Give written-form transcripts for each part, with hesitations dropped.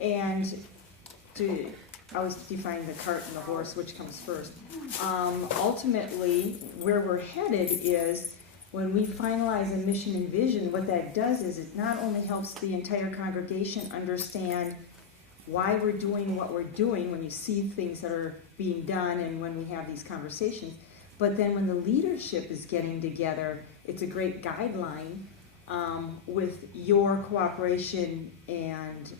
And to always define the cart and the horse, which comes first. Ultimately, where we're headed is when we finalize a mission and vision, what that does is it not only helps the entire congregation understand why we're doing what we're doing when you see things that are being done and when we have these conversations, but then when the leadership is getting together, it's a great guideline with your cooperation and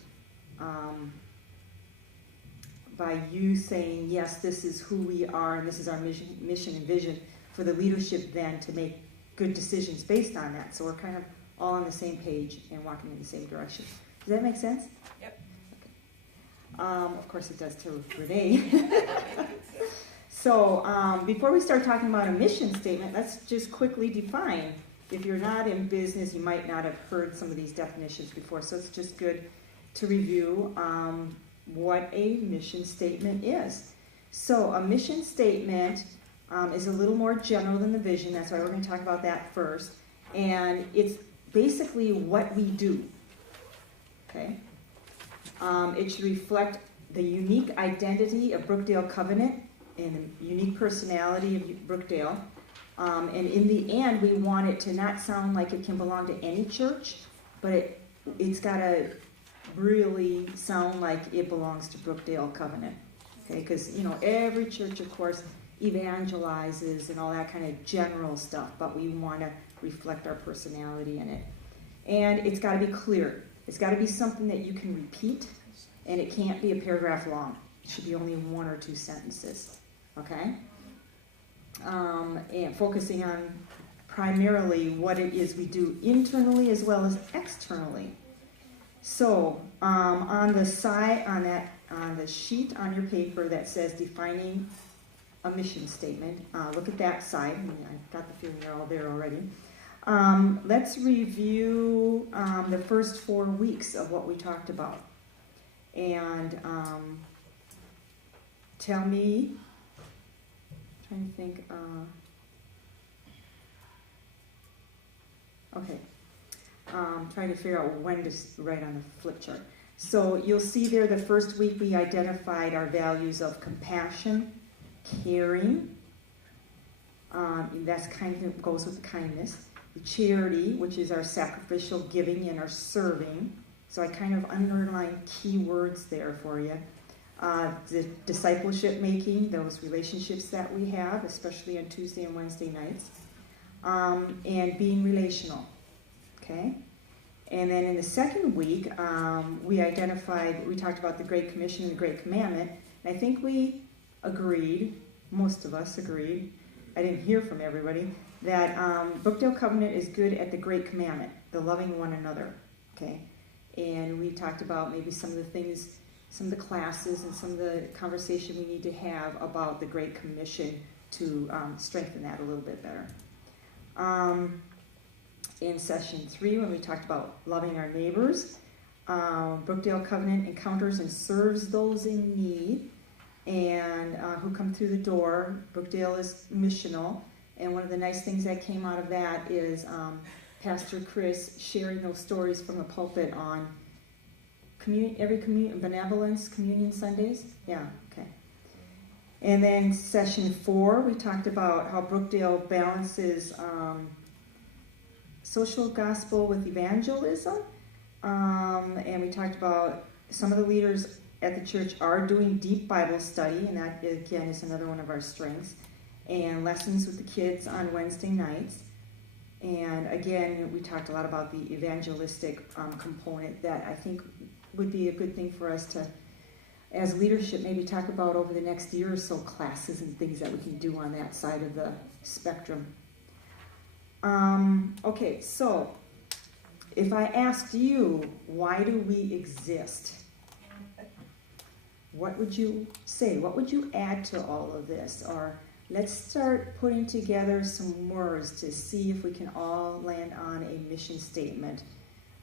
by you saying, yes, this is who we are and this is our mission and vision, for the leadership then to make good decisions based on that. So we're kind of all on the same page and walking in the same direction. Does that make sense? Yep. Okay. Of course it does to Renee. So before we start talking about a mission statement, let's just quickly define. If you're not in business, you might not have heard some of these definitions before, so it's just good to review what a mission statement is. So a mission statement is a little more general than the vision. That's why we're going to talk about that first. And it's basically what we do. Okay? It should reflect the unique identity of Brookdale Covenant and the unique personality of Brookdale. And in the end, we want it to not sound like it can belong to any church, but it's got to really sound like it belongs to Brookdale Covenant. Okay? Because, you know, every church, of course, evangelizes and all that kind of general stuff, but we want to reflect our personality in it. And it's got to be clear. It's got to be something that you can repeat, and it can't be a paragraph long. It should be only 1 or 2 sentences. Okay? And focusing on primarily what it is we do internally as well as externally. So on the side, on the sheet on your paper that says defining a mission statement, look at that side. I got the feeling you're all there already. Let's review the first 4 weeks of what we talked about. And tell me, I'm trying to think, okay. Trying to figure out when to write on the flip chart. So you'll see there the first week we identified our values of compassion, caring, that's kind of goes with kindness, charity, which is our sacrificial giving and our serving. So I kind of underlined key words there for you. The discipleship making, those relationships that we have, especially on Tuesday and Wednesday nights, and being relational. Okay? And then in the second week, we talked about the Great Commission and the Great Commandment. And I think we agreed, most of us agreed, I didn't hear from everybody, that Brookdale Covenant is good at the Great Commandment, the loving one another. Okay? And we talked about maybe some of the things, some of the classes and some of the conversation we need to have about the Great Commission to strengthen that a little bit better. In session 3, when we talked about loving our neighbors, Brookdale Covenant encounters and serves those in need and who come through the door. Brookdale is missional, and one of the nice things that came out of that is Pastor Chris sharing those stories from the pulpit on benevolence communion Sundays. Yeah, okay. And then session 4, we talked about how Brookdale balances social gospel with evangelism, and we talked about some of the leaders at the church are doing deep Bible study, and that again is another one of our strengths, and lessons with the kids on Wednesday nights. And again, we talked a lot about the evangelistic component that I think would be a good thing for us to, as leadership, maybe talk about over the next year or so, classes and things that we can do on that side of the spectrum. Okay, so if I asked you, why do we exist? What would you say? What would you add to all of this? Or let's start putting together some words to see if we can all land on a mission statement,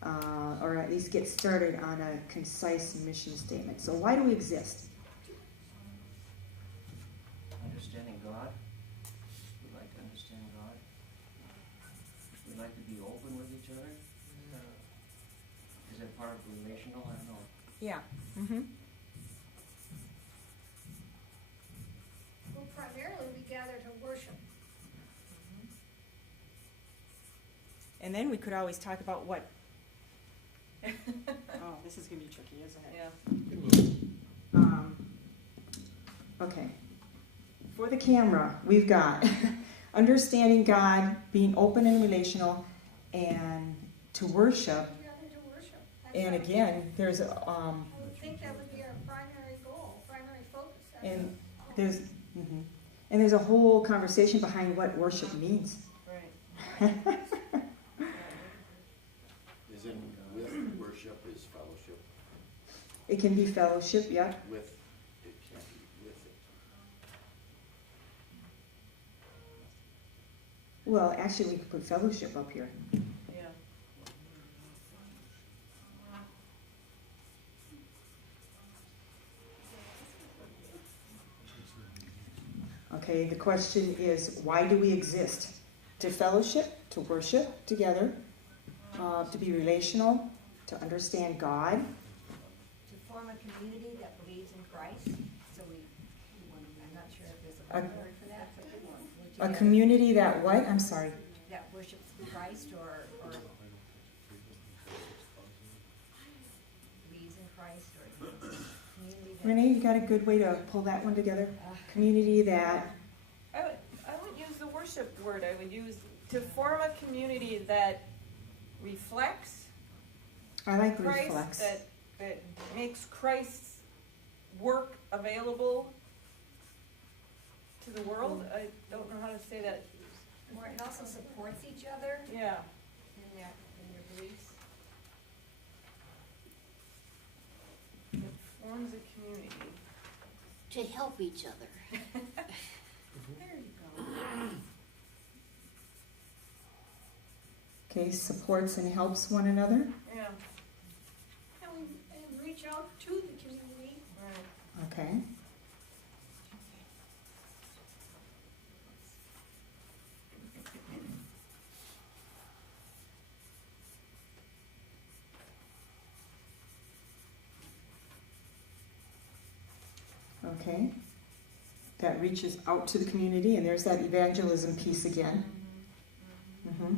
or at least get started on a concise mission statement. So why do we exist? Understanding God. We like to understand God. We like to be open with each other. Is that part of relational? I don't know. Yeah, Mm-hmm. Well, primarily we gather to worship. And then we could always talk about what. Oh, this is going to be tricky, isn't it? Yeah. Okay. For the camera, we've got understanding God, being open and relational, and to worship. We gather to worship. And again, there's I would think that would be our primary goal, primary focus. and there's and there's a whole conversation behind what worship means. Right. Is in with worship is fellowship. It can be fellowship, yeah. With it can't be with it. Well, actually, we could put fellowship up here. Yeah. Okay, the question is, why do we exist? To fellowship, to worship together, to be relational, to understand God. To form a community that believes in Christ. So I'm not sure if there's a word for that. That's a good one. A community that what? I'm sorry. That worships Christ or believes in Christ or community that... Renee, you got a good way to pull that one together? Community that... I would use the worship word. I would use to form a community that reflects I like Christ, reflex. that makes Christ's work available to the world. I don't know how to say that. Or it also supports each other Yeah. in their beliefs. It forms a community. To help each other. There you go. Okay, supports and helps one another. Yeah. And reach out to the community. Right. Okay. Okay. That reaches out to the community, and there's that evangelism piece again. Mm-hmm.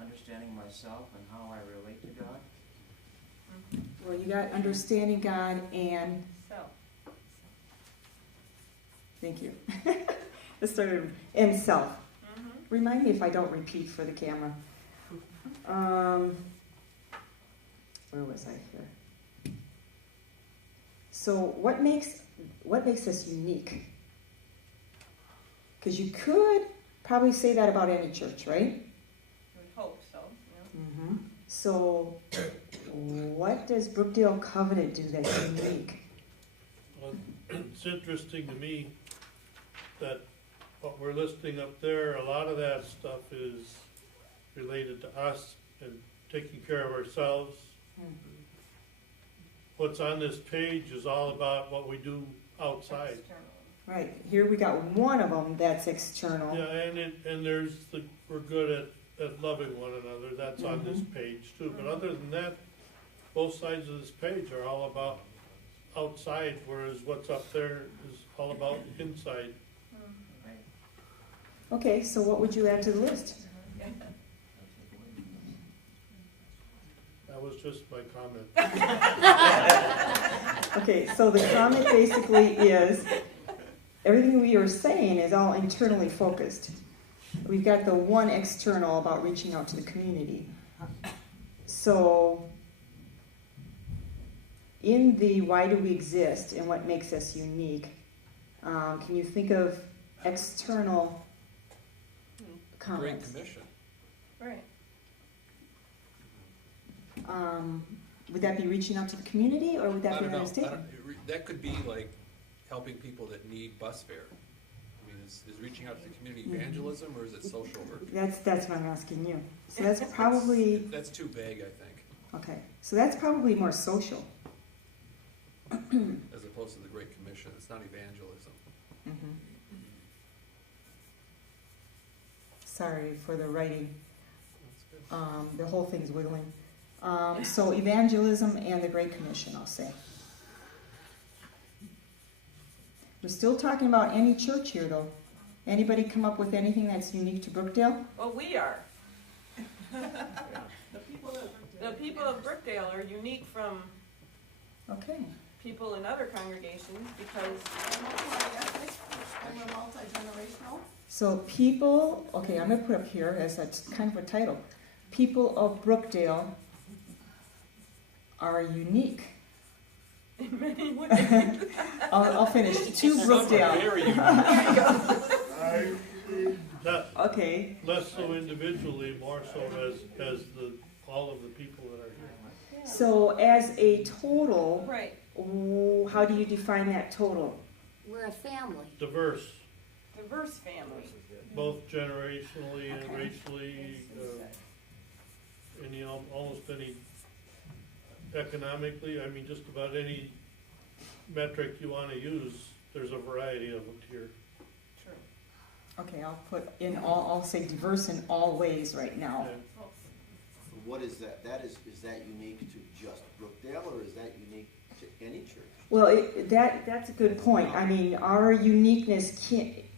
Understanding myself and how I relate to God. Well, you got understanding God and So. thank you. Let's start with and self. Remind me if I don't repeat for the camera. Where was I here? So what makes us unique? Because you could probably say that about any church, right? We hope so. Yeah. Mm-hmm. So what does Brookdale Covenant do that's unique? Well, it's interesting to me that what we're listing up there, a lot of that stuff is related to us and taking care of ourselves. What's on this page is all about what we do outside. External. Right, here we got one of them that's external. Yeah, and there's we're good at loving one another. That's on this page too. But other than that, both sides of this page are all about outside, whereas what's up there is all about inside. Right. Okay, so what would you add to the list? That was just my comment. Okay, so the comment basically is, everything we are saying is all internally focused. We've got the one external about reaching out to the community. So, in the why do we exist and what makes us unique, can you think of external comments? Great Commission. Right. Would that be reaching out to the community, or would that I be don't know. another statement? That could be like helping people that need bus fare. I mean, is reaching out to the community evangelism or is it social work? That's what I'm asking you. So that's probably, That's too vague, I think, okay, so that's probably more social. as opposed to the Great Commission. It's not evangelism. Sorry for the writing. That's good. The whole thing's wiggling. So evangelism and the Great Commission, I'll say. We're still talking about any church here, though. Anybody come up with anything that's unique to Brookdale? Well, we are. The people of The people of Brookdale are unique from Okay. people in other congregations because, and we're multi-generational. So people, okay, I'm gonna put up here as a kind of a title. People of Brookdale are unique. in many ways, I'll finish. To Some are Brookdale. very unique. That, Okay. less so individually, more so as all of the people that are here. So as a total, right, how do you define that total? We're a family. Diverse, diverse family. both generationally and Okay. racially, almost any economically, I mean, just about any metric you wanna use, there's a variety of them here. True. Okay, I'll put in all, I'll say diverse in all ways right now. And What is that? Is that unique to just Brookdale, or is that unique to any church? Well, that's a good point. I mean, our uniqueness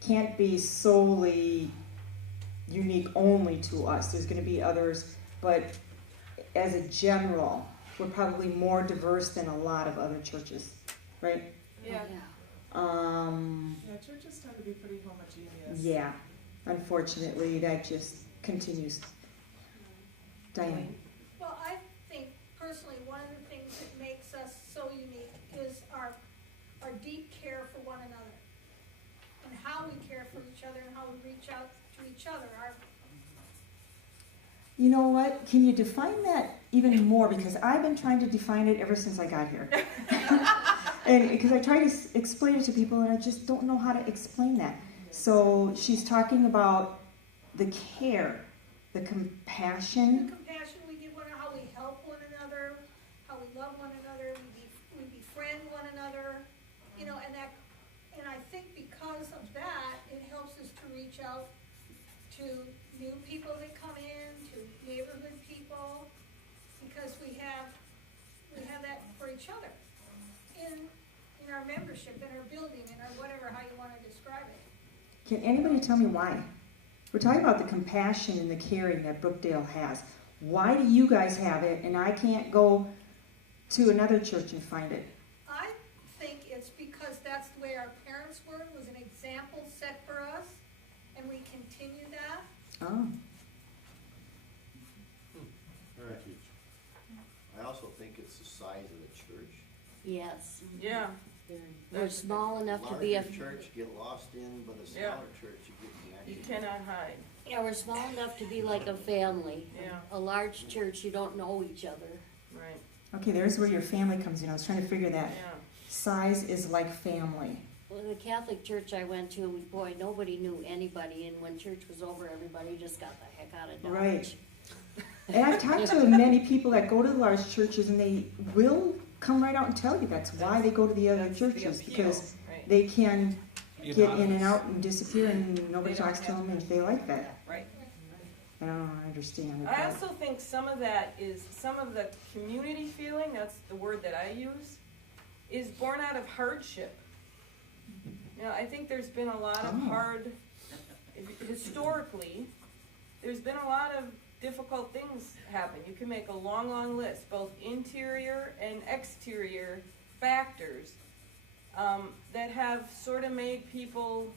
can't be solely unique only to us. There's going to be others, but as a general, we're probably more diverse than a lot of other churches, right? Yeah. Yeah, churches tend to be pretty homogeneous. Yeah. Unfortunately, that just continues. Diane. Well, I think personally, one of the things that makes us so unique is our deep care for one another. And how we care for each other and how we reach out to each other. You know what? Can you define that even more? Because I've been trying to define it ever since I got here. And because I try to explain it to people and I just don't know how to explain that. So she's talking about the care, the compassion. The compassion we give one another, how we help one another, how we love one another, we befriend one another, you know, and I think because of that, it helps us to reach out to new people that come in, to neighborhood people, because we have that for each other in our membership, in our building, in our whatever, how you want to describe it. Can anybody tell me why? We're talking about the compassion and the caring that Brookdale has. Why do you guys have it and I can't go to another church and find it? I think it's because that's the way our parents were, it was an example set for us, and we continue that. Oh, I also think it's the size of the church. Yes. Yeah. We're small enough to be a, Larger church you get lost in, but a Yeah. smaller church you You get connected. cannot hide. yeah, we're small enough to be like a family. Yeah. A large church, you don't know each other. Right. okay, there's where your family comes in. I was trying to figure that. Yeah. Size is like family. Well, the Catholic church I went to, boy, nobody knew anybody, and when church was over, everybody just got the heck out of Dodge. Right. And I've talked to many people that go to the large churches and they will come right out and tell you that's why they go to the other That's the churches, appeal, because right. they can Be get in and anonymous. out and disappear and nobody They don't talks to have them if they like that. Right. I don't understand it. I also think some of that is, some of the community feeling, that's the word that I use, is born out of hardship. You know, I think there's been a lot of historically, there's been a lot of difficult things happen. You can make a long, long list, both interior and exterior factors, that have sort of made people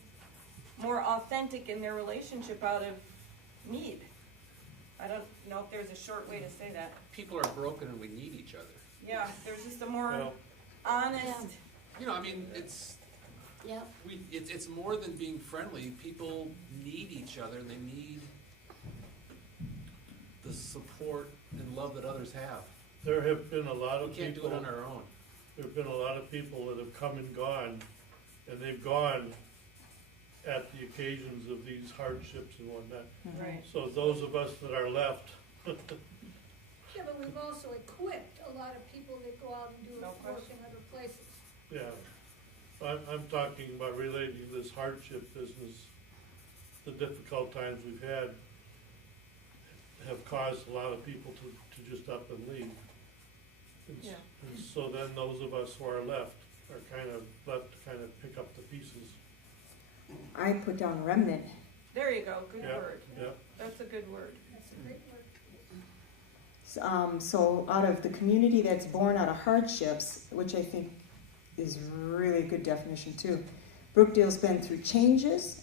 more authentic in their relationship out of need. I don't know if there's a short way to say that. People are broken and we need each other. Yeah, there's just a more Well, honest, You know, I mean, it's Yep. it's more than being friendly. People need each other and they need the support and love that others have. there have been a lot We of can't do people, it on our own. there've been a lot of people that have come and gone, and they've gone at the occasions of these hardships and whatnot. right. So those of us that are left, Yeah, but we've also equipped a lot of people that go out and do No work question. in other places. yeah. I'm talking about relating this hardship business, the difficult times we've had, have caused a lot of people to just up and leave. And s- Yeah. And so then those of us who are left are kind of left to kind of pick up the pieces. I put down remnant. There you go, good Yeah, word. yeah. That's a good word. That's a great word. So out of the community that's born out of hardships, which I think is really a good definition too. Brookdale's been through changes,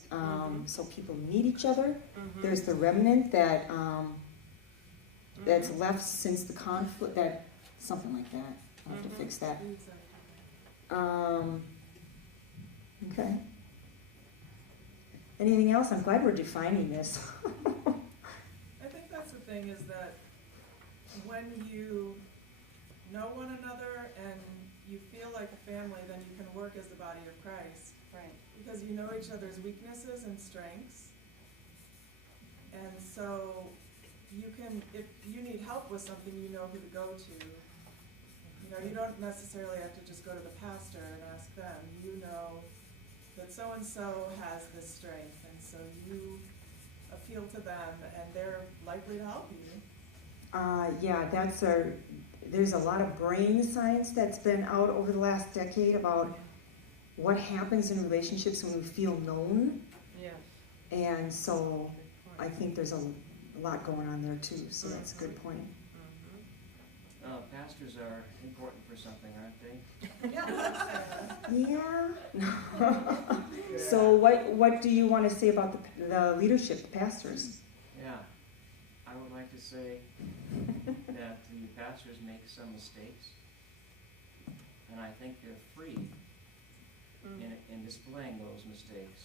so people need each other. Mhm. There's the remnant that's left since the conflict, that something like that. I'll have to fix that. Okay. Anything else? I'm glad we're defining this. I think that's the thing, is that when you know one another and you feel like a family, then you can work as the body of Christ. Right. Because you know each other's weaknesses and strengths. And so you can, if you need help with something, you know who to go to. You know, you don't necessarily have to just go to the pastor and ask them. You know that so-and-so has this strength, and so you appeal to them, and they're likely to help you. Yeah, there's a lot of brain science that's been out over the last decade about what happens in relationships when we feel known. Yeah. And so I think there's a lot going on there too, so that's a good point. Pastors are important for something, aren't they? Yeah. So what do you want to say about the leadership, the pastors? Yeah. I would like to say that the pastors make some mistakes, and I think they're free in displaying those mistakes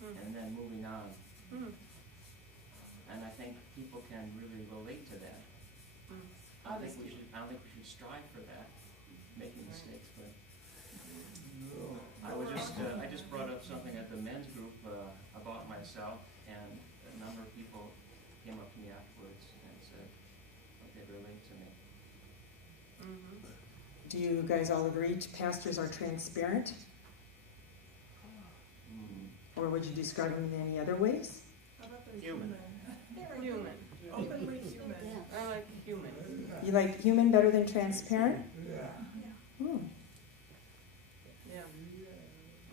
and then moving on. And I think people can really relate to that. I don't think we should strive for that, making mistakes, but I just brought up something at the men's group about myself, and a number of people came up to me afterwards and said they relate to me. Do you guys all agree pastors are transparent? Or would you describe them in any other ways? How about the Human. Human. Openly human. I like human. You like human better than transparent? Hmm. Yeah.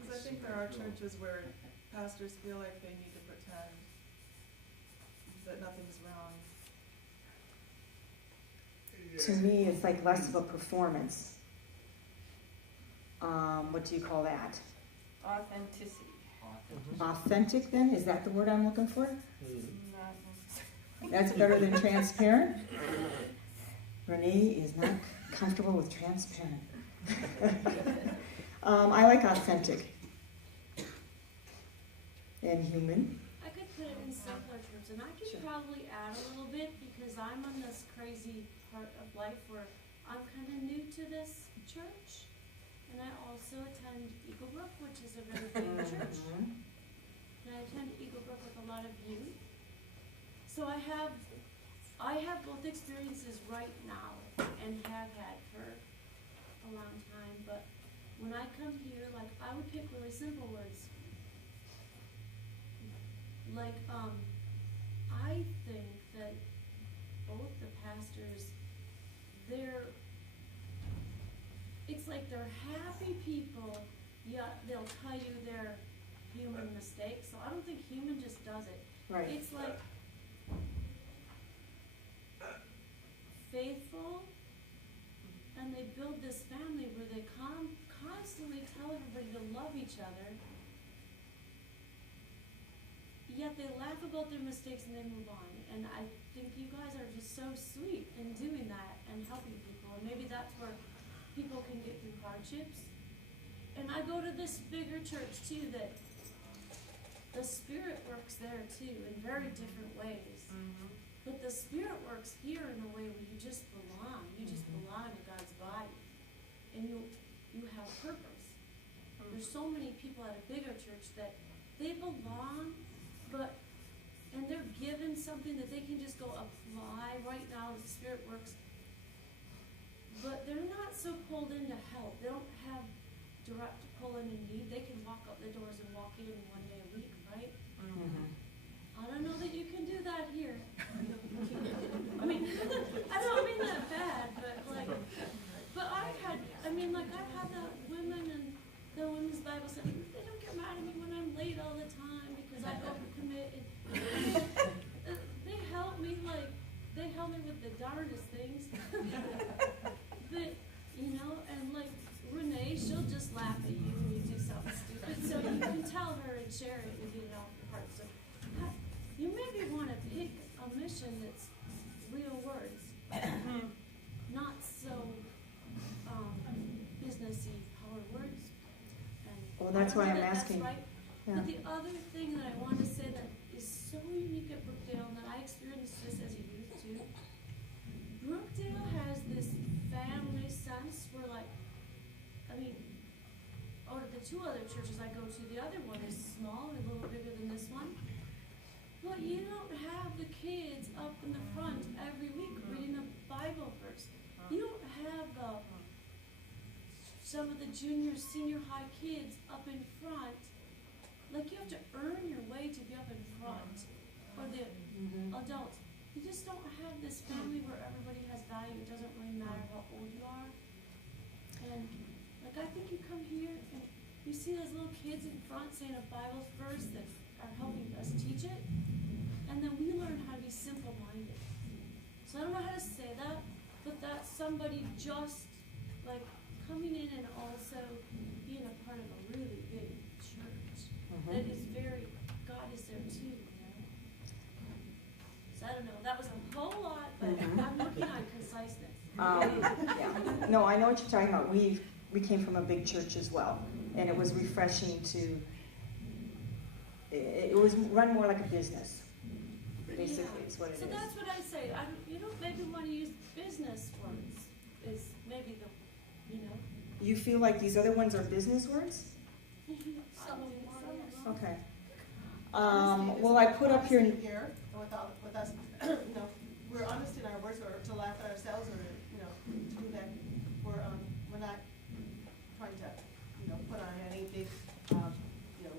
Because I think there are churches where pastors feel like they need to pretend that nothing's wrong. To me, it's like less of a performance. What do you call that? Authenticity. Authentic then? Is that the word I'm looking for? Not necessarily. That's better than transparent? Renee is not comfortable with transparent. I like authentic. And human. I could put it in simpler terms, and I could probably add a little bit because I'm on this crazy part of life where I'm kind of new to this church, and I also attend Eagle Brook, which is a very big church. And I attend Eagle Brook with a lot of youth. So I have both experiences right now and have had for a long time. But when I come here, like I would pick really simple words. Like, I think that both the pastors, it's like they're happy people, yet they'll tell you their human mistakes. So I don't think human just does it. Right. It's like faithful, and they build this family where they constantly tell everybody to love each other. Yet they laugh about their mistakes and they move on. And I think you guys are just so sweet in doing that and helping people. And maybe that's where people can get through hardships. And I go to this bigger church too, that the Spirit works there too in very different ways. But the Spirit works here in a way where you just belong. You just belong in God's body. And you have purpose. There's so many people at a bigger church that they belong, and they're given something that they can just go apply right now as the Spirit works. But they're not so pulled in to help. They don't have direct pull in and need. They can walk out the doors and walk in one day a week, right? I don't know that you can do that here. Bible study, they don't get mad at me when I'm late all the time because I overcommit. And they help me with the darndest things. That, you know, and like Renee, she'll just laugh at you when you do something stupid. So you can tell her and share it and get it off your heart. So you maybe want to pick a mission that's real words, not so businessy power words. And Well, that's I why know I'm that that's asking. right. Yeah. But the other thing that I want to say that is so unique at Brookdale, and that I experienced this as a youth too. Brookdale has this family sense where, like, I mean, out of the two other churches I go to, the other one is small and a little bigger than this one. But you don't have the kids up in the front every week reading a Bible verse. You don't have some of the junior, senior high kids up in front. Like, you have to earn your way to be up in front. Or the adults. You just don't have this family where everybody has value. It doesn't really matter how old you are. And, like, I think you come here and you see those little kids in front saying a Bible verse that are helping us teach it. And then we learn how to be simple-minded. So I don't know how to say that, but that's somebody just, like, coming in and also being a part of a really big church that is very, God is there too, you know? So I don't know, that was a whole lot, but I'm working on conciseness. Yeah. No, I know what you're talking about. We came from a big church as well, and it was refreshing to. It was run more like a business, basically, is what it is. So that's what I say. You don't maybe want to use business words. Is maybe the, you know. You feel like these other ones are business words? Some Okay. Well, I put up here. Here, with us, you know, we're honest in our words, or to laugh at ourselves, or you know, to do that. We're not trying to, you know, put on any big, you know,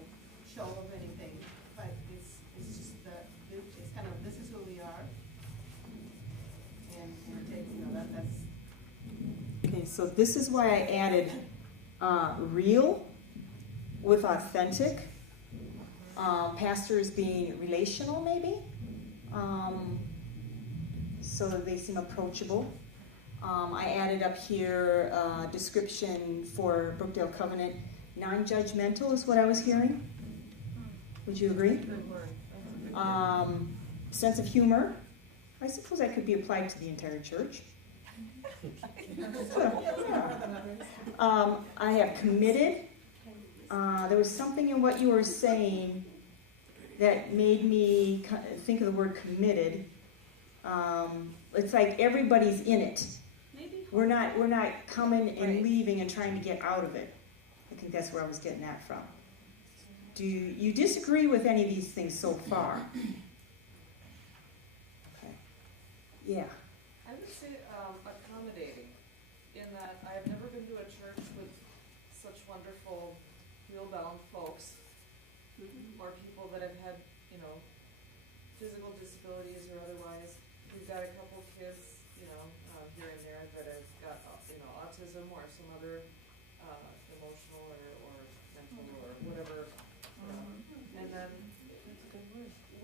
show of anything. But it's just it's kind of, this is who we are, and we're taking, you know, that's. Okay, so this is why I added real with authentic. Pastors being relational, maybe, so that they seem approachable. I added up here description for Brookdale Covenant. Non-judgmental is what I was hearing. Would you agree? Good word. Sense of humor. I suppose that could be applied to the entire church. I have committed. There was something in what you were saying that made me think of the word committed. It's like everybody's in it. Maybe. We're not coming and leaving and trying to get out of it. I think that's where I was getting that from. Do you disagree with any of these things so far? Okay. Yeah. I would say accommodating, in that I've never been to a church with such wonderful, wheel-bound folks, or people that have had, you know, physical disabilities or otherwise. We've got a couple kids, you know, here and there that have got, you know, autism or some other emotional or mental or whatever. And then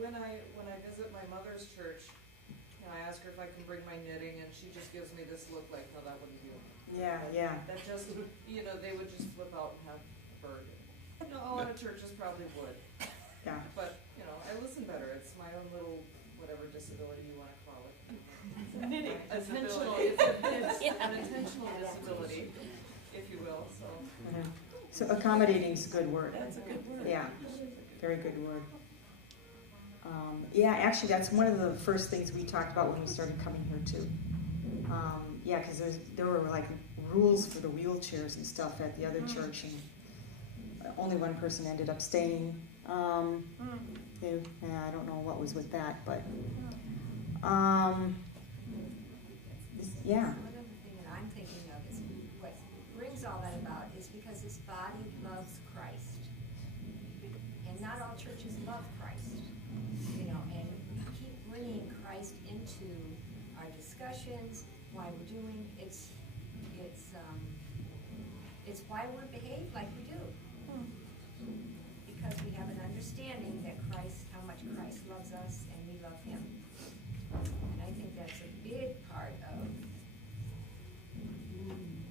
when I visit my mother's church, you know, I ask her if I can bring my knitting, and she just gives me this look like, no, that wouldn't do. Yeah, yeah. That just, you know, they would just flip out and have a bird. You know, a lot of churches probably would. Yeah. But, you know, I listen better. It's my own little, whatever disability you want to call it. Knitting Intentional, disability. it's an intentional disability, if you will, so. Yeah. So accommodating is a good word. That's a good word. Yeah, very good word. Yeah, actually, that's one of the first things we talked about when we started coming here too. Yeah, because there were like rules for the wheelchairs and stuff at the other church, and only one person ended up staying. I don't know what was with that, but yeah. One other thing that I'm thinking of is what brings all that about is because this body loves Christ. And not all churches love Christ, you know, and we keep bringing Christ into our discussions, why we're doing, it's why we're behaved like we do. understanding that Christ, how much Christ loves us and we love him. And I think that's a big part of,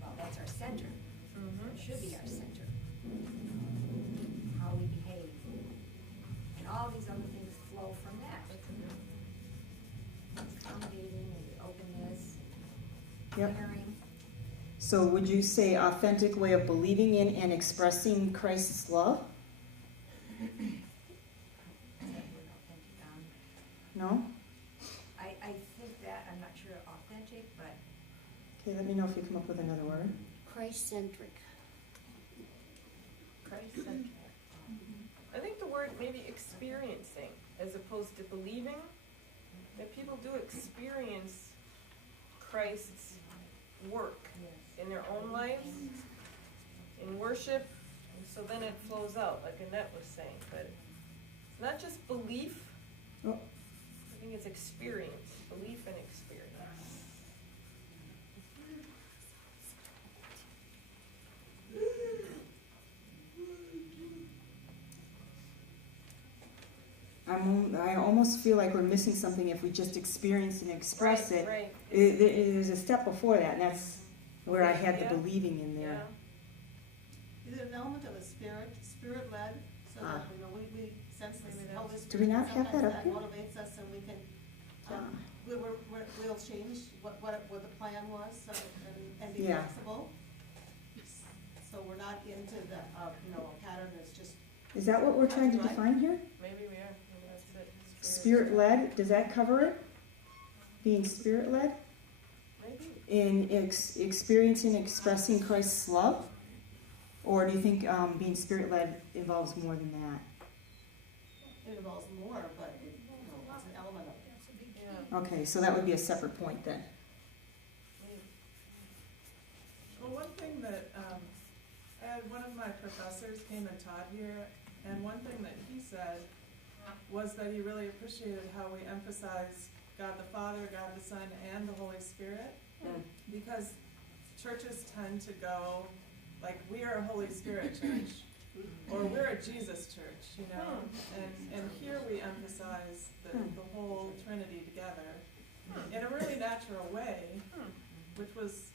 well, that's our center. It should be our center. How we behave. And all these other things flow from that. Accommodating and the openness, Yep. caring. So would you say authentic way of believing in and expressing Christ's love? Is that word authentic on? No? I think that, I'm not sure authentic, but Okay, let me know if you come up with another word. Christ-centric. Christ-centered. I think the word maybe experiencing as opposed to believing, that people do experience Christ's work Yes. in their own lives, in worship, and so then it flows out, like Annette was saying, but it's not just belief, Oh. I think it's experience, belief and experience. I almost feel like we're missing something if we just experience and express it. Right, There's a step before that, and that's where I had Yeah. the believing in there. Is it an element of a spirit-led, so that, you know, we sense this Holy Spirit. Do we not have that sometimes up here? motivates us and we can, we'll change what the plan was, so, and be Yeah. flexible. So we're not into the, you know, a pattern that's just, Is that what we're trying to Right. define here? maybe we are, maybe that's it. Spirit-led, does that cover it? Being spirit-led? Maybe. In experiencing and expressing Christ's love? Or do you think being spirit-led involves more than that? it involves more, but it, you know, it's an element of it. That's a big key. Yeah. Okay, so that would be a separate point then. Well, one thing that, I had one of my professors came and taught here, and one thing that he said was that he really appreciated how we emphasize God the Father, God the Son, and the Holy Spirit. Because churches tend to go, like, we are a Holy Spirit church, or we're a Jesus church, you know? And here we emphasize the whole Trinity together in a really natural way, which was,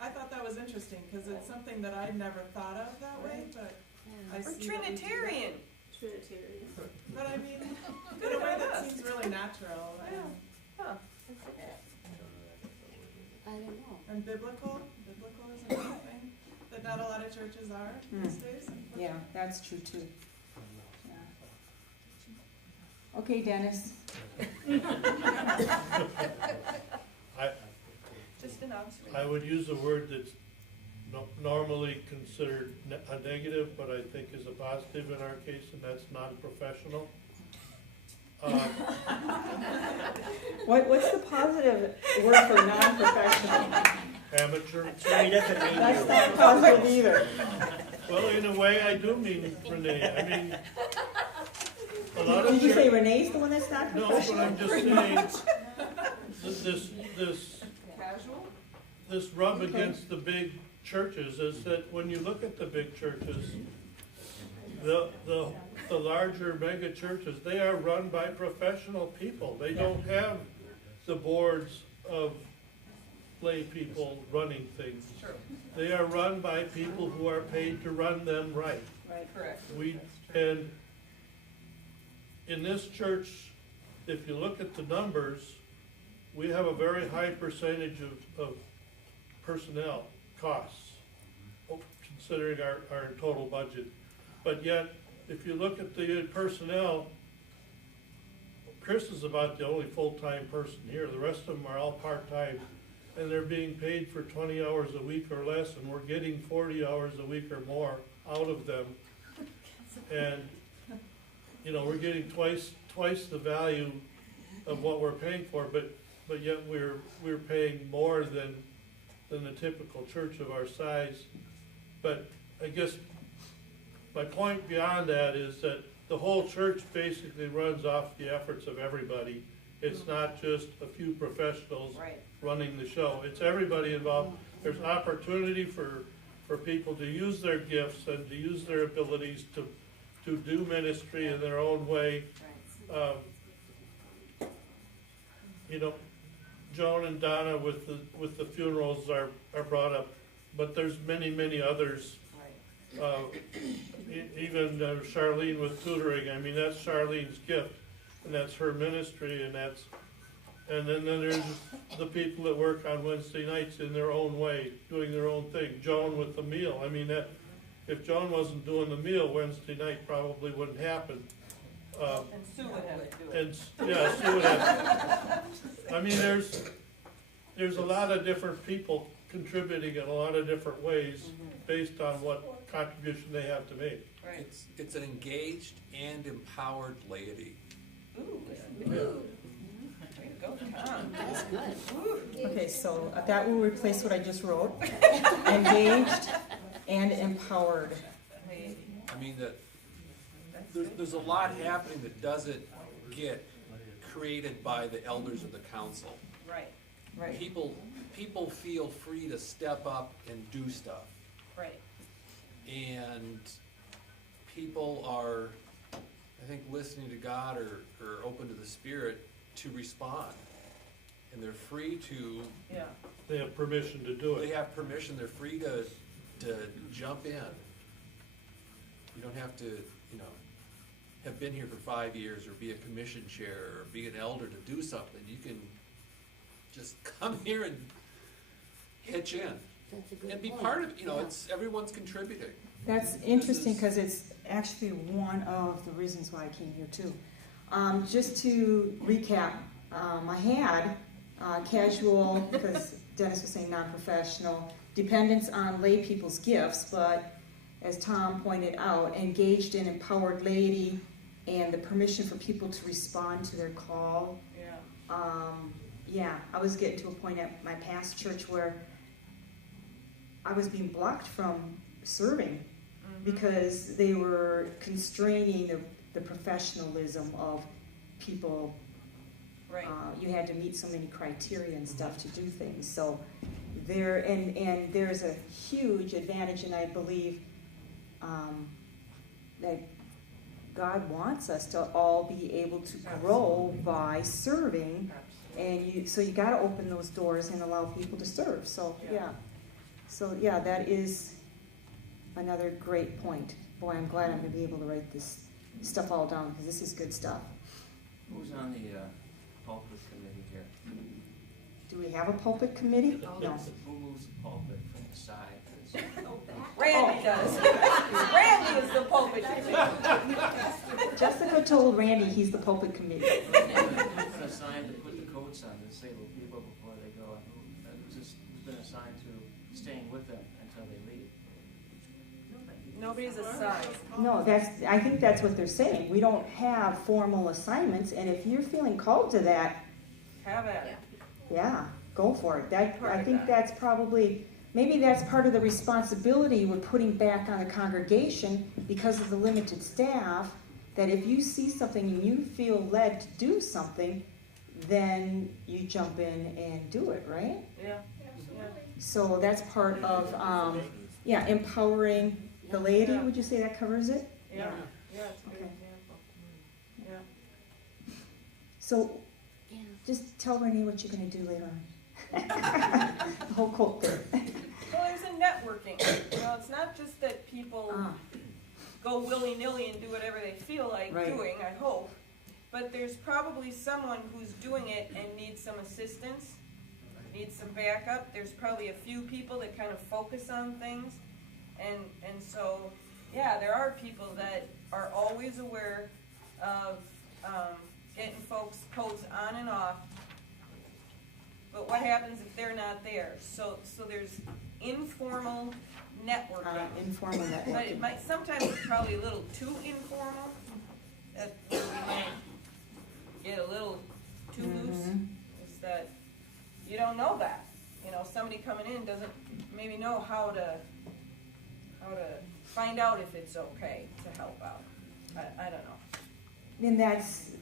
I thought that was interesting, because it's something that I'd never thought of that way, but I We're see that we do that. Trinitarian. Trinitarian. But I mean, in a way that seems really natural Huh. I don't know. and biblical. Biblical is another thing that not a lot of churches are these days. Yeah, that's true too. Yeah. Okay, Dennis. Just an observation. I would use a word that's normally considered a negative, but I think is a positive in our case, and that's non-professional. What's the positive word for non-professional? Amateur. That's not positive either. Well, in a way, I do mean Renee. I mean, a lot of Did you say church- Renee's the one that's not No, professional? but I'm just saying, Casual? this rub against the big churches is that when you look at the big churches, the larger mega churches, they are run by professional people. They don't have the boards of lay people running things. True. They are run by people who are paid to run them right. Right, correct. And in this church, if you look at the numbers, we have a very high percentage of personnel costs, considering our total budget. But yet, if you look at the personnel, Chris is about the only full-time person here. The rest of them are all part-time, and they're being paid for 20 hours a week or less, and we're getting 40 hours a week or more out of them. And, you know, we're getting twice the value of what we're paying for, but yet we're paying more than the typical church of our size. But I guess my point beyond that is that the whole church basically runs off the efforts of everybody. It's not just a few professionals Right. running the show. It's everybody involved. There's opportunity for people to use their gifts and to use their abilities to to do ministry in their own way. You know, Joan and Donna with the funerals are brought up, but there's many others. Even Charlene with tutoring, I mean, that's Charlene's gift, and that's her ministry, and then there's the people that work on Wednesday nights in their own way, doing their own thing. Joan with the meal, I mean, that if Joan wasn't doing the meal, Wednesday night probably wouldn't happen. And Sue would have to do it. And, yeah, Sue would have. I mean, there's a lot of different people contributing in a lot of different ways based on what contribution they have to make. Right. It's an engaged and empowered laity. Ooh. Yeah. Way to go, Tom. That's good. Okay, so that will replace what I just wrote. Engaged and empowered. I mean, there's a lot happening that doesn't get created by the elders of the council. Right, Right. People feel free to step up and do stuff. right. And people are, I think, listening to God or open to the Spirit to respond. And they're free to, Yeah. They have permission to do they it. have permission, they're free to jump in. You don't have to, you know, have been here for 5 years or be a commission chair or be an elder to do something. You can just come here and pitch in That's a good and be point. part of it. You know, Yeah. everyone's contributing. That's interesting because it's actually one of the reasons why I came here too. Just to recap, I had casual, because Dennis was saying non-professional, dependence on lay people's gifts, but as Tom pointed out, engaged and empowered laity and the permission for people to respond to their call. Yeah. I was getting to a point at my past church where I was being blocked from serving because they were constraining the professionalism of people. Right. You had to meet so many criteria and stuff to do things. So there's a huge advantage, and I believe that God wants us to all be able to grow by serving, and so you got to open those doors and allow people to serve. So yeah, that is another great point. Boy, I'm glad I'm going to be able to write this stuff all down because this is good stuff. Who's on the pulpit committee here? Do we have a pulpit committee? No. Who moves the pulpit from the side? 'Cause Randy does. Randy is the pulpit committee. Jessica told Randy he's the pulpit committee. Who's assigned to put the coats on the disabled people before they go? And who's been assigned to staying with them until they leave? Nobody's assigned. No, I think that's what they're saying. We don't have formal assignments, and if you're feeling called to that, Have at it. yeah, go for it. Part I of think that. that's probably, maybe that's part of the responsibility we're putting back on the congregation because of the limited staff, that if you see something and you feel led to do something, then you jump in and do it, right? Yeah. Absolutely. So that's part of, empowering the laity. Would you say that covers it? Yeah. Yeah, it's a good Okay. example. Yeah. So Yeah. just tell Renee what you're going to do later on. The whole quote there. Well, there's a networking. You know, it's not just that people go willy-nilly and do whatever they feel like Right. doing, I hope. But there's probably someone who's doing it and needs some assistance, needs some backup. There's probably a few people that kind of focus on things. And so, yeah, there are people that are always aware of getting folks' codes on and off. But what happens if they're not there? So there's informal networking. Informal But it networking. might, sometimes it's probably a little too informal, that we might get a little too loose, is that you don't know that. You know, somebody coming in doesn't maybe know how to find out if it's okay to help out. I don't know.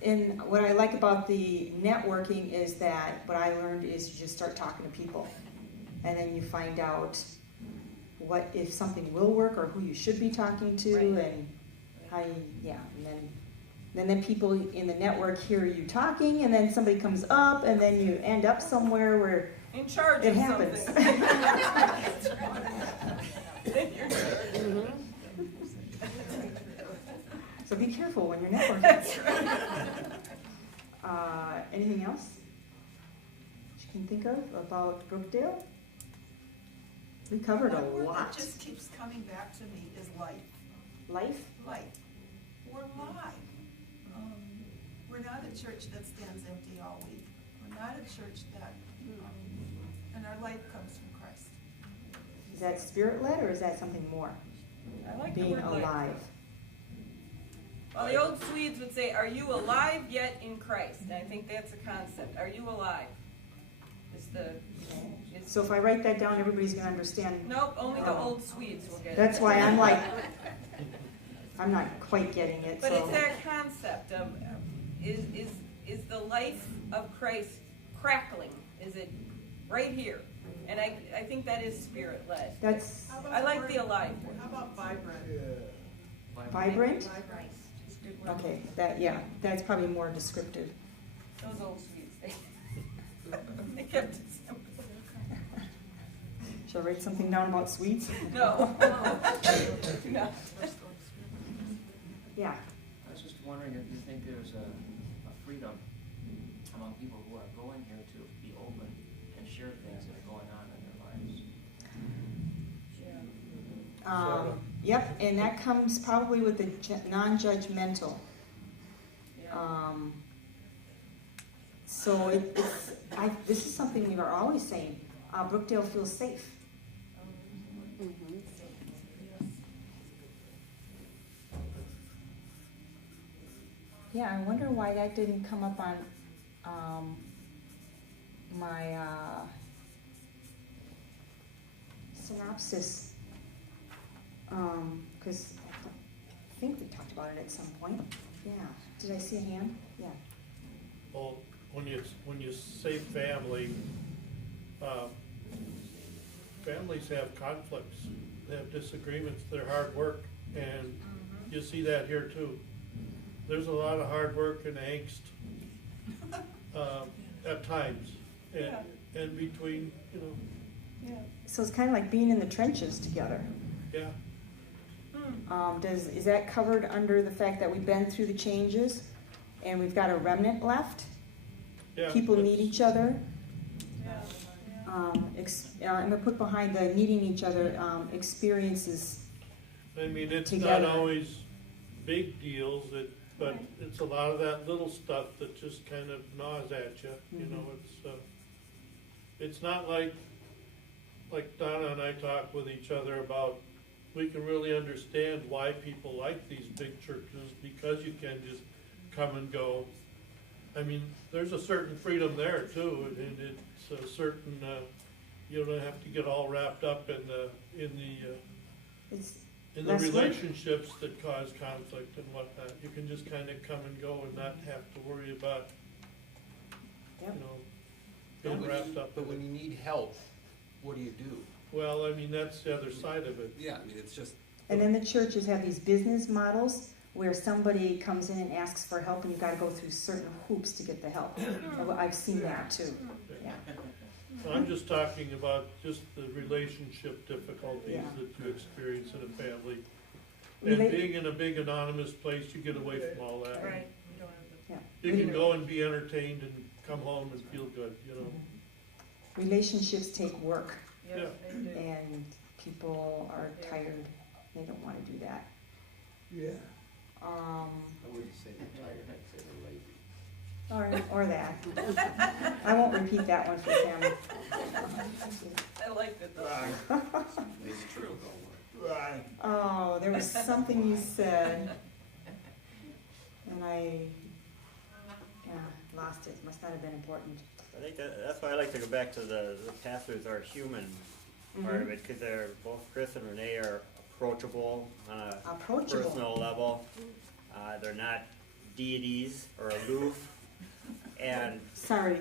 And what I like about the networking is that what I learned is you just start talking to people, and then you find out what if something will work or who you should be talking to, Right. and Yeah, and then people in the network hear you talking, and then somebody comes up, and then you end up somewhere where In charge it of happens. something. So be careful when you're networking. That's right. Anything else that you can think of about Brookdale? We covered a One word lot. that just keeps coming back to me is life. Life? Life. We're live. We're not a church that stands empty all week. We're not a church that, and our life comes from Christ. Is that spirit-led, or is that something more? I like the Being word life. alive. Well, the old Swedes would say, "Are you alive yet in Christ?" And I think that's a concept. Are you alive? It's the. It's, So if I write that down, everybody's going to understand. nope, only the Oh. old Swedes will get it. That's why I'm like, I'm not quite getting it. But So it's that concept of is the life of Christ crackling? Is it right here? And I think that is spirit led. that's How about I like word- the alive word. How about vibrant? vibrant. Vibrant. It's a good word. Okay, that's probably more descriptive. Those old Swedes, they kept it simple. Shall I write something down about sweets? No. Do not. Yeah. I was just wondering if you think there's a freedom among people who are going here to be open and share things that are going on in their lives. Yep, and that comes probably with the non-judgmental. Yeah. So this is something we are always saying. Brookdale feels safe. Yeah, I wonder why that didn't come up on my synopsis. Because I think we talked about it at some point. Yeah. Did I see a hand? Yeah. Well, when you say family, families have conflicts, they have disagreements, they're hard work, and you see that here too. There's a lot of hard work and angst at times, and between, So it's kind of like being in the trenches together. yeah. Is that covered under the fact that we've been through the changes and we've got a remnant left? Yeah, People it's- need each other. Yeah. I'm gonna put behind the needing each other experiences. I mean, it's Together. not always big deals, but it's a lot of that little stuff that just kind of gnaws at you. You know, it's not like Donna and I talk with each other about. We can really understand why people like these big churches because you can just come and go. I mean, there's a certain freedom there too, and it's a certain. You don't have to get all wrapped up in the It's less work. relationships that cause conflict and whatnot. You can just kind of come and go and not have to worry about, Yep. being wrapped up. But in when it. you need help, what do you do? Well, I mean, that's the other side of it. Yeah, I mean, it's just, And then the churches have these business models where somebody comes in and asks for help and you've got to go through certain hoops to get the help. I've seen that too. Yeah. I'm just talking about just the relationship difficulties Yeah. that you experience in a family. And Rela- being in a big anonymous place, you get away from all that. Right. Yeah. You can go and be entertained and come home and feel good, Relationships take work, Yes, Yeah. they do. and people are tired. They don't want to do that. I wouldn't say they're tired, I'd say they're lazy. Or that. I won't repeat that one for Tammy. I liked it though. It's true. Oh, there was something you said, and I lost it. Must not have been important. I think that's why I like to go back to the pastors are human part of it, because they're, both Chris and Renee are approachable on a Approachable. personal level. They're not deities or aloof. And, Sorry,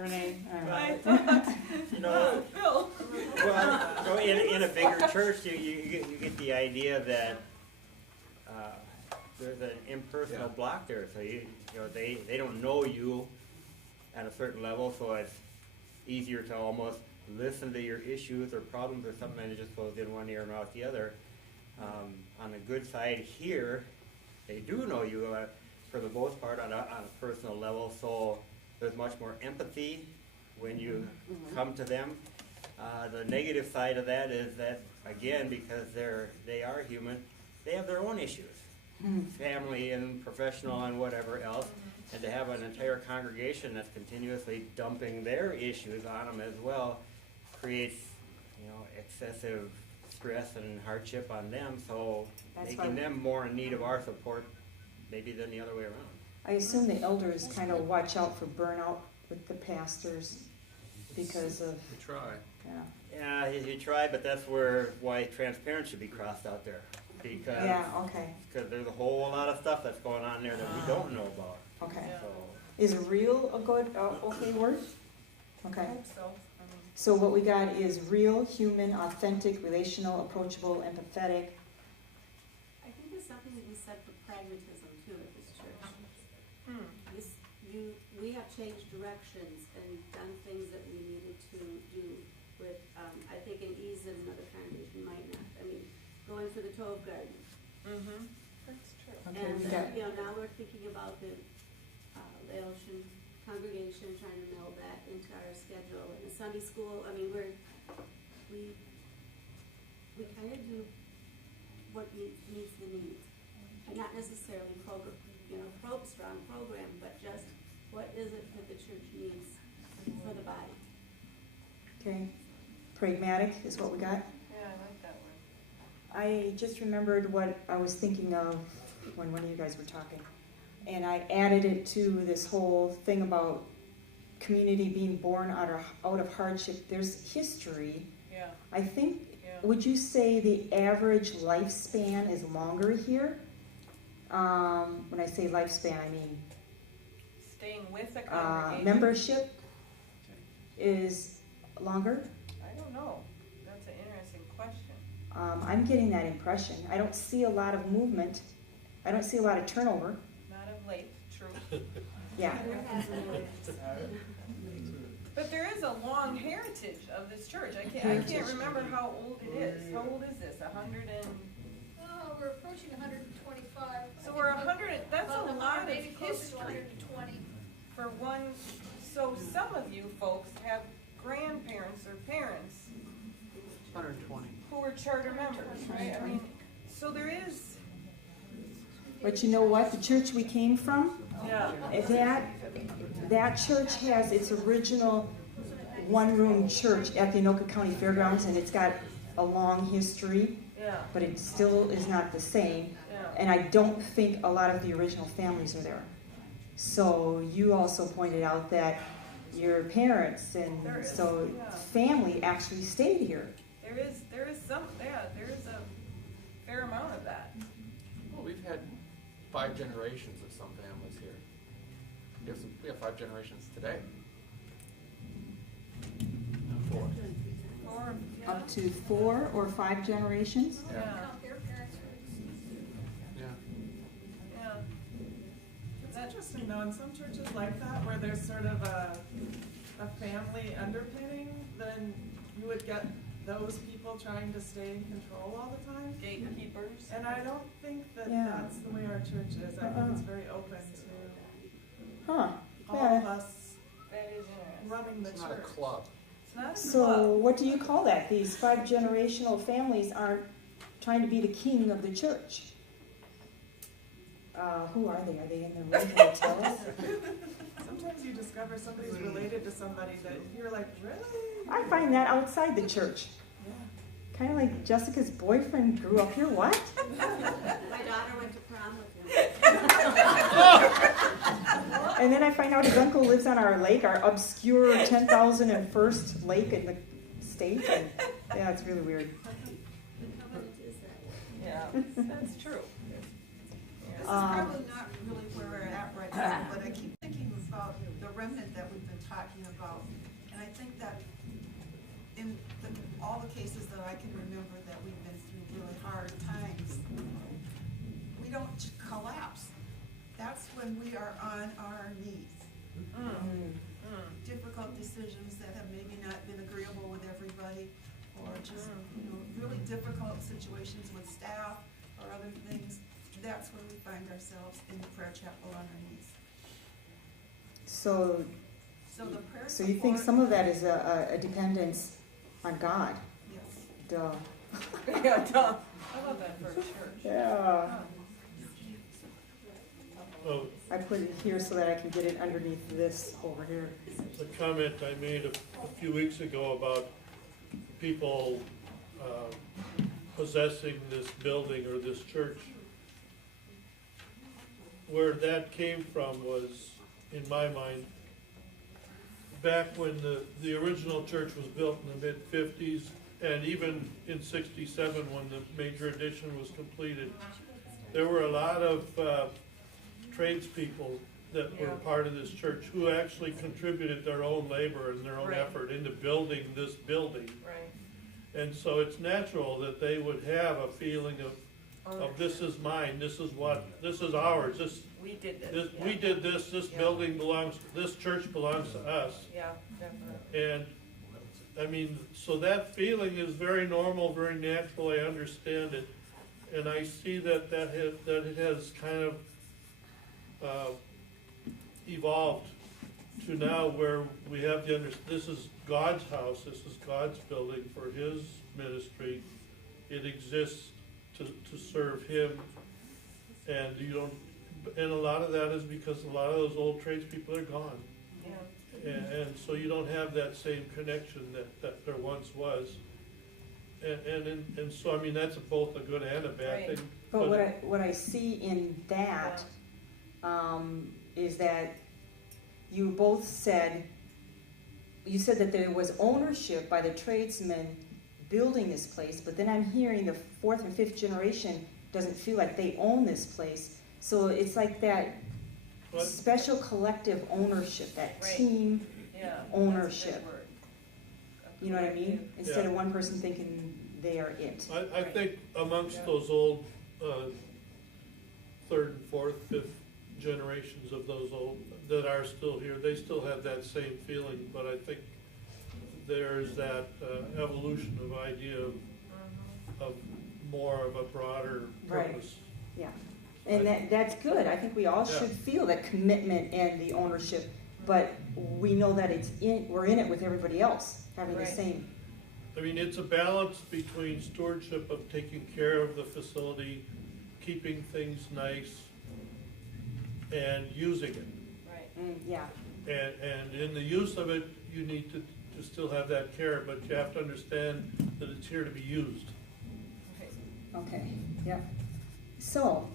Renee. I thought, you know, Bill. well, in a bigger church, you get the idea that there's an impersonal Yeah. block there, so you know, they don't know you at a certain level, so it's easier to almost listen to your issues or problems or something, and it just goes in one ear and out the other. On the good side here, they do know you for the most part on a personal level, so there's much more empathy when you come to them. The negative side of that is that, again, because they are human, they have their own issues, family and professional and whatever else, and to have an entire congregation that's continuously dumping their issues on them as well creates, you know, excessive stress and hardship on them, so That's making why- them more in need of our support maybe than the other way around. I assume the elders kind of watch out for burnout with the pastors because of, We try. yeah. Yeah, you try, but that's why transparency should be crossed out there, because Yeah, okay, there's a whole lot of stuff that's going on there that we don't know about, okay. so. Is real a good, okay word? Okay. Hope so. So what we got is real, human, authentic, relational, approachable, empathetic. I think there's something to be said for pragmatism too at this church. We have changed directions and done things that we needed to do with, I think an ease that another congregation might not. I mean, going for the Tove Garden. That's true. Okay, And, we got, now we're thinking about the Laotian congregation, trying to meld that into our schedule. And the Sunday school, I mean, we kind of do what meets the needs. And not necessarily strong program, but just what is it that the church needs for the body. okay. Pragmatic is what we got. Yeah, I like that one. I just remembered what I was thinking of when one of you guys were talking. And I added it to this whole thing about community being born out of hardship. There's history. Yeah, I think, yeah. would you say the average lifespan is longer here? When I say lifespan, I mean Staying with the congregation. membership is longer. I don't know. That's an interesting question. I'm getting that impression. I don't see a lot of movement. I don't see a lot of turnover. Not of late, true. Yeah. But there is a long heritage of this church. I can't remember how old it is. How old is this? 100 and... We're approaching 125. So we're 100, that's a lot of maybe close to history 120. for one. So some of you folks have grandparents or parents 120. who were charter members, right? I mean, so there is, But you know what? The church we came from, yeah. that church has its original one-room church at the Anoka County Fairgrounds, and it's got a long history, Yeah, but it still is not the same. yeah. And I don't think a lot of the original families are there. So you also pointed out that your parents There and is, so yeah. family actually stayed here. There is some, yeah, there is a fair amount of that. Well, we've had 5 generations of some families here. We have 5 generations today. 4. Or, yeah, Up to 4 or 5 generations. yeah, Count their parents were Yeah. yeah. It's interesting though, in some churches like that, where there's sort of a family underpinning, then you would get those people trying to stay in control all the time. Gatekeepers. And I don't think that Yeah. that's the way our church is. I think it's very open to Huh. all Yeah. of us That is interesting. running the It's not a church. club. It's not a So club. what do you call that? These 5 generational families aren't trying to be the king of the church. Who are they? Are they in the room? Can they tell us? Sometimes you discover somebody's related to somebody that you're like, really? I find that outside the church. Yeah. Kind of like Jessica's boyfriend grew up here. What? My daughter went to prom with him. And then I find out his uncle lives on our lake, our obscure 10,001st lake in the state. And, yeah, it's really weird. The covenant is that way. Yeah, that's true. This is Um, probably not really where we're at right now, but I keep thinking about the remnant that we've been talking about. And I think that in all the cases that I can remember that we've been through really hard times, we are on our knees. Difficult decisions that have maybe not been agreeable with everybody, or just, really difficult situations with staff or other things. That's where we find ourselves in the prayer chapel on our knees. So, So the prayer so you think support- some of that is a dependence on God? Yes. Duh. Yeah, duh. I love that for a church. Yeah. Oh, I put it here so that I can get it underneath this over here. the comment I made a few weeks ago about people possessing this building or this church, where that came from was, in my mind, back when the original church was built in the mid-50s, and even in 67 when the major addition was completed, there were a lot of tradespeople that were Yeah. part of this church who actually contributed their own labor and their own Right. effort into building this building. Right. And so it's natural that they would have a feeling of this is mine, this is ours, We did this. we did this Yeah. building belongs, this church belongs to us. Yeah, definitely. And, I mean, so that feeling is very normal, very natural, I understand it. And I see that it has kind of evolved to now where we have this is God's house, this is God's building for His ministry. It exists to serve Him, and and a lot of that is because a lot of those old tradespeople are gone. Yeah. And so you don't have that same connection that there once was. And so, I mean, that's both a good and a bad Right. thing. But what I see in that is that you both said that there was ownership by the tradesmen building this place, but then I'm hearing the fourth and fifth generation doesn't feel like they own this place. So it's like that What? special collective ownership, that Right. team Yeah. that's a good ownership. word. You know what I mean? Instead Yeah. of one person thinking they are it. I think amongst Yeah. those old third and fourth, fifth generations of those old that are still here, they still have that same feeling, but I think there's that evolution of idea of more of a broader Right. purpose. Yeah. And that's good. I think we all Yeah. should feel that commitment and the ownership, but we know that we're in it with everybody else, having the Right. same. I mean, it's a balance between stewardship of taking care of the facility, keeping things nice, and using it. Right. Yeah. And in the use of it, you need to still have that care, but you have to understand that it's here to be used. Okay. Okay. Yeah. So,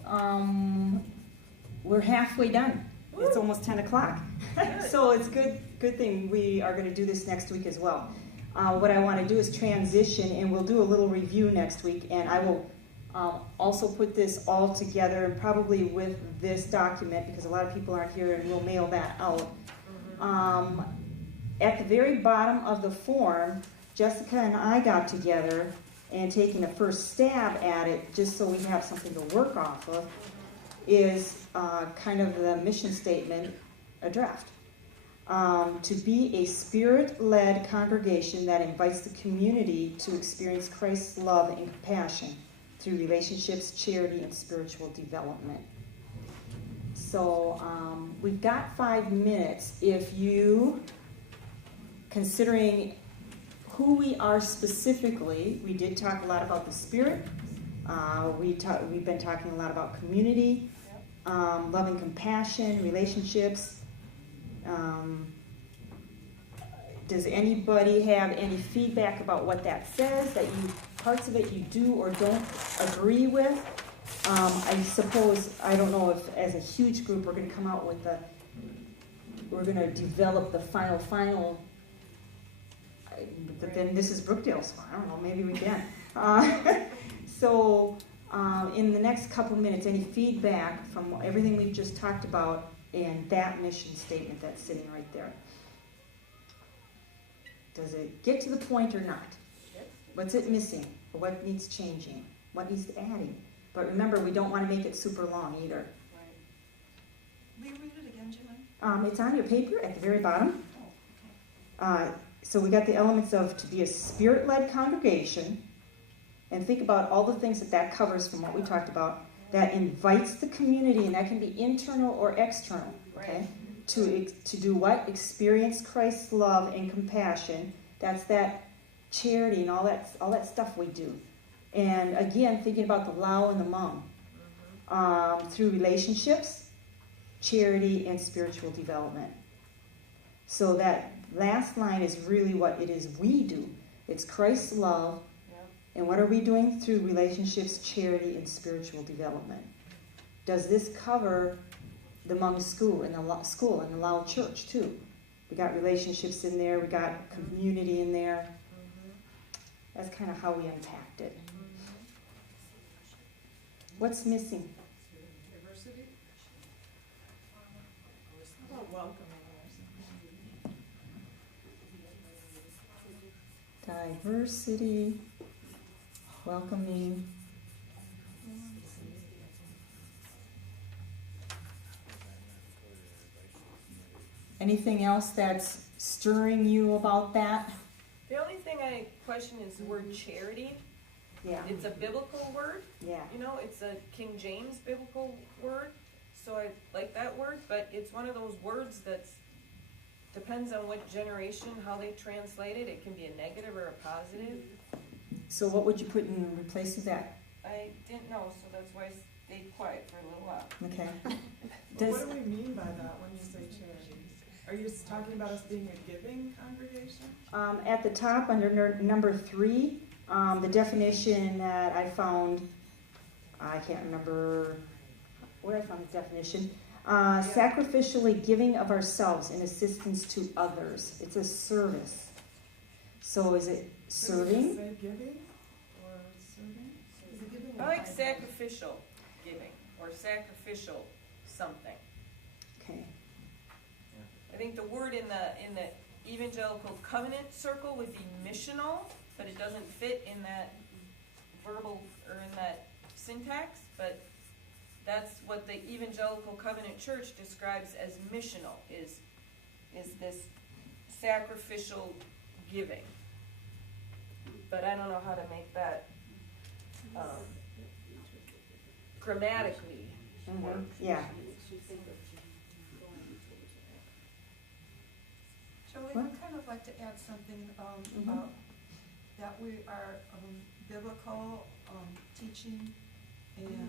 we're halfway done. It's Woo. almost 10 o'clock. So it's good thing we are going to do this next week as well. What I want to do is transition, and we'll do a little review next week, and I will also put this all together, and probably with this document, because a lot of people aren't here, and we'll mail that out. At the very bottom of the form, Jessica and I got together and taking a first stab at it, just so we have something to work off of, is kind of the mission statement, a draft. To be a spirit-led congregation that invites the community to experience Christ's love and compassion through relationships, charity, and spiritual development. So we've got 5 minutes. If you, considering who we are specifically, we did talk a lot about the Spirit. We've been talking a lot about community, loving compassion, relationships. Does anybody have any feedback about what that says, that parts of it you do or don't agree with? I suppose, I don't know if as a huge group we're going to come out with we're going to develop the final, but then this is Brookdale's fault. I don't know, maybe we can. So in the next couple minutes, any feedback from everything we've just talked about and that mission statement that's sitting right there? Does it get to the point or not? What's it missing? Or what needs changing? What needs adding? But remember, we don't want to make it super long either. We read it It's on your paper at the very bottom. So we got the elements of to be a spirit-led congregation, and think about all the things that covers from what we talked about, that invites the community, and that can be internal or external, okay? To do what? Experience Christ's love and compassion. That's that charity and all that stuff we do. And again, thinking about the Lao and the Hmong. Through relationships, charity, and spiritual development. So that last line is really what it is we do. It's Christ's love, and what are we doing? Through relationships, charity, and spiritual development. Does this cover the Hmong school and the Lao church too? We got relationships in there, we got community in there. That's kind of how we unpacked it. What's missing? Diversity? How about welcoming or something? Diversity, welcoming. Anything else that's stirring you about that? The only thing I question is the word charity. Yeah. It's a biblical word, Yeah. you know, it's a King James biblical word, so I like that word, but it's one of those words that's, depends on what generation, how they translate it. It can be a negative or a positive. So what would you put in place of that? I didn't know, so that's why I stayed quiet for a little while. Okay. Well, what do we mean by that when you say charity? Are you just talking about us being a giving congregation? At the top, under number 3, the definition that I found, I can't remember where I found the definition. Sacrificially giving of ourselves in assistance to others. It's a service. So is it serving? Does it say giving or serving? Is it giving I or like tithing? sacrificial giving, or sacrificial something. Okay. I think the word in the evangelical covenant circle would be missional, but it doesn't fit in that verbal, or in that syntax, but that's what the evangelical covenant church describes as missional, is this sacrificial giving. But I don't know how to make that grammatically work. Yeah. Joey, I'd kind of like to add something about that we are biblical teaching and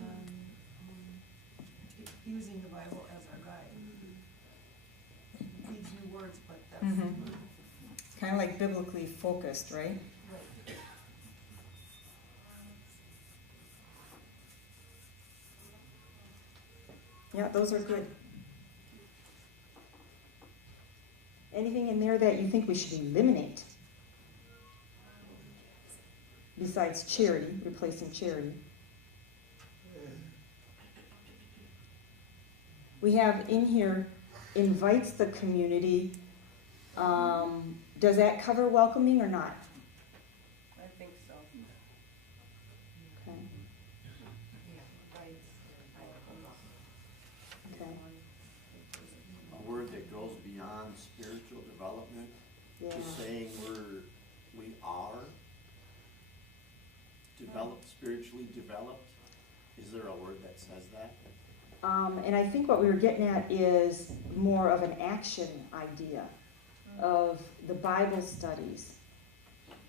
using the Bible as our guide. Needs new words, but that's Kind of like biblically focused, right? right. Yeah, those are good. Anything in there that you think we should eliminate? Besides charity, replacing charity. We have in here, invites the community. Does that cover welcoming or not? I think so. Okay. Okay. A word that goes beyond spiritual development, Yeah. is saying we are developed, spiritually developed. Is there a word that says that? And I think what we were getting at is more of an action idea of the Bible studies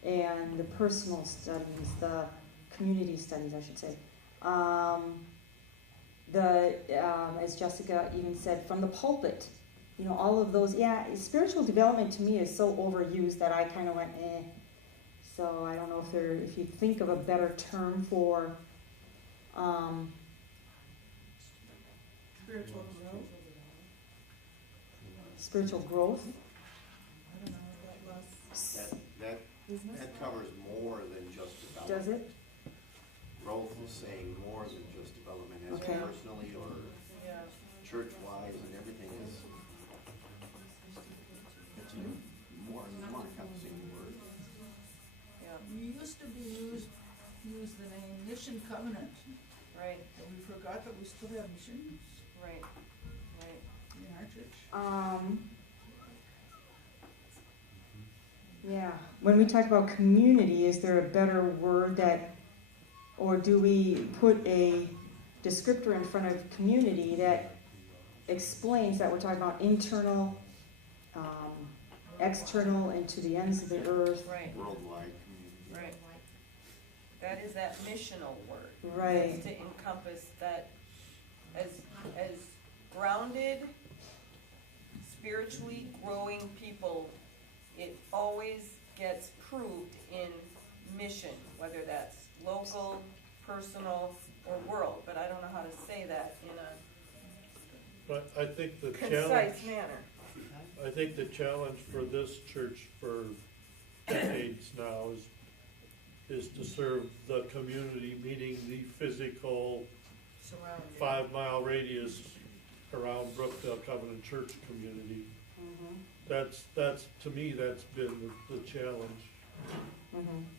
and the personal studies, the community studies, I should say. As Jessica even said, from the pulpit, you know, all of those. Yeah, spiritual development to me is so overused that I kind of went, eh. So I don't know if you think of a better term for. Spiritual growth? Spiritual growth. I don't know, that less business? That covers more than just development. Does it? Growth is saying more than just development, as Okay. personally or Yeah. church-wise, and everything is. It's more encompassing word. Yeah, We used to use the name Mission Covenant, right, and we forgot that we still have missions. right, right. in our church. Yeah, when we talk about community, is there a better word that, or do we put a descriptor in front of community that explains that we're talking about internal, external, and to the ends of the earth? Right, Worldwide community. right. That is that missional word. Right. It's to encompass that as grounded, spiritually growing people, it always gets proved in mission, whether that's local, personal, or world. But I don't know how to say that in a But I think the concise challenge, manner. I think the challenge for this church for decades now is to serve the community, meaning the physical Surrounding. 5-mile radius around Brookdale Covenant Church community. That's, to me, that's been the challenge.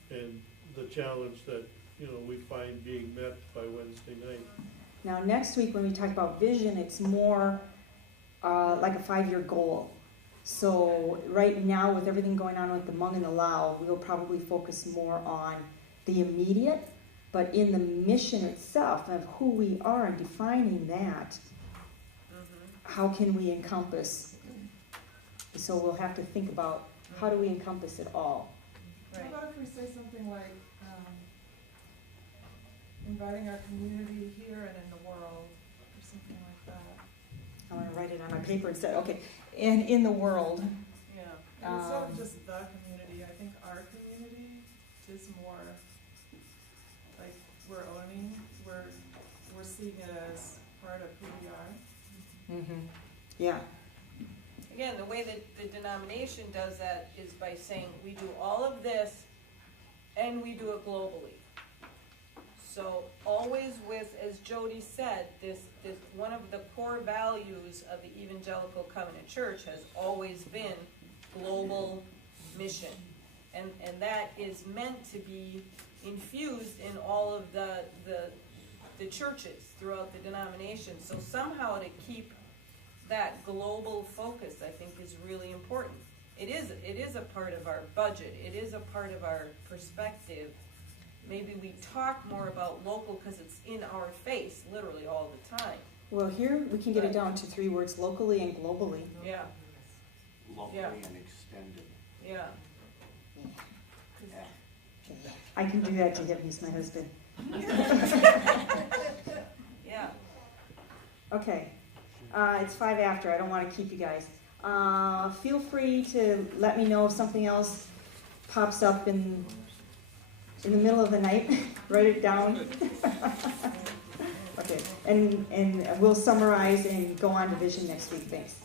And the challenge that, we find being met by Wednesday night. Now, next week when we talk about vision, it's more like a 5-year goal. So right now, with everything going on with the Hmong and the Lao, we'll probably focus more on the immediate, but in the mission itself of who we are and defining that, how can we encompass? So we'll have to think about how do we encompass it all. Right. How about if we say something like, inviting our community here and in the world, or something like that? I want to write it on my paper instead. Okay, and in the world. Yeah. And instead of just the community, I think our community is more like we're owning, we're seeing it as part of who we are. Yeah. Again, the way that the denomination does that is by saying we do all of this and we do it globally. So always with, as Jody said, this one of the core values of the Evangelical Covenant Church has always been global mission. And that is meant to be infused in all of the churches throughout the denomination. So somehow to keep that global focus, I think, is really important. It is a part of our budget. It is a part of our perspective. Maybe we talk more about local because it's in our face, literally all the time. Well, here we can get it down to 3 words: locally and globally. Yeah, Locally Yeah. and extended. yeah. I can do that to him. He's my husband. Yeah. Okay. It's 5 after. I don't want to keep you guys. Feel free to let me know if something else pops up in the middle of the night. Write it down. Okay. And we'll summarize and go on to vision next week. Thanks.